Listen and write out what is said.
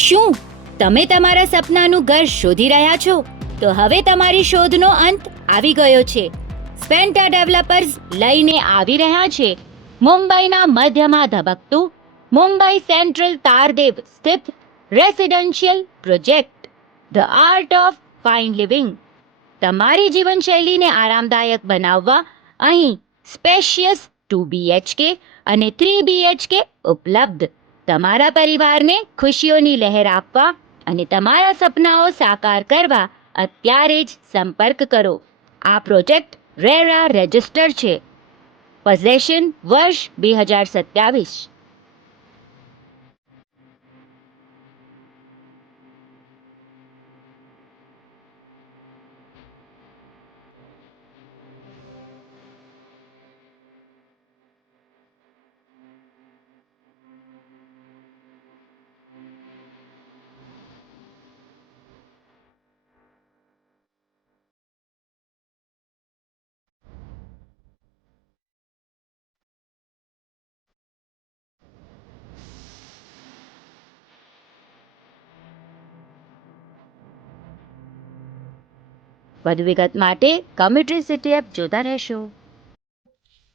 શું તમે તમારા સપનાનું ઘર શોધી રહ્યા છો? તો હવે તમારી શોધનો અંત આવી ગયો છે. સ્પેન્ટા ડેવલપર્સ લઈને આવી રહ્યા છે મુંબઈના મધ્યમાં ધબકતું મુંબઈ સેન્ટ્રલ તારદેવ સ્થિત residential project the art of fine living. તમારી જીવનશૈલીને આરામદાયક બનાવવા અહીં સ્પેશિયસ 2 BHK અને 3 BHK ઉપલબ્ધ. તમારા પરિવારને ખુશીઓની લહેર આપવા અને તમારા સપનાઓ સાકાર કરવા અત્યારે જ સંપર્ક કરો. આ પ્રોજેક્ટ રેરા રજિસ્ટર છે. પોઝેશન વર્ષ 2027. વધુ વિગત માટે કમ્યુટરી સિટી એપ જોતા રહેશો.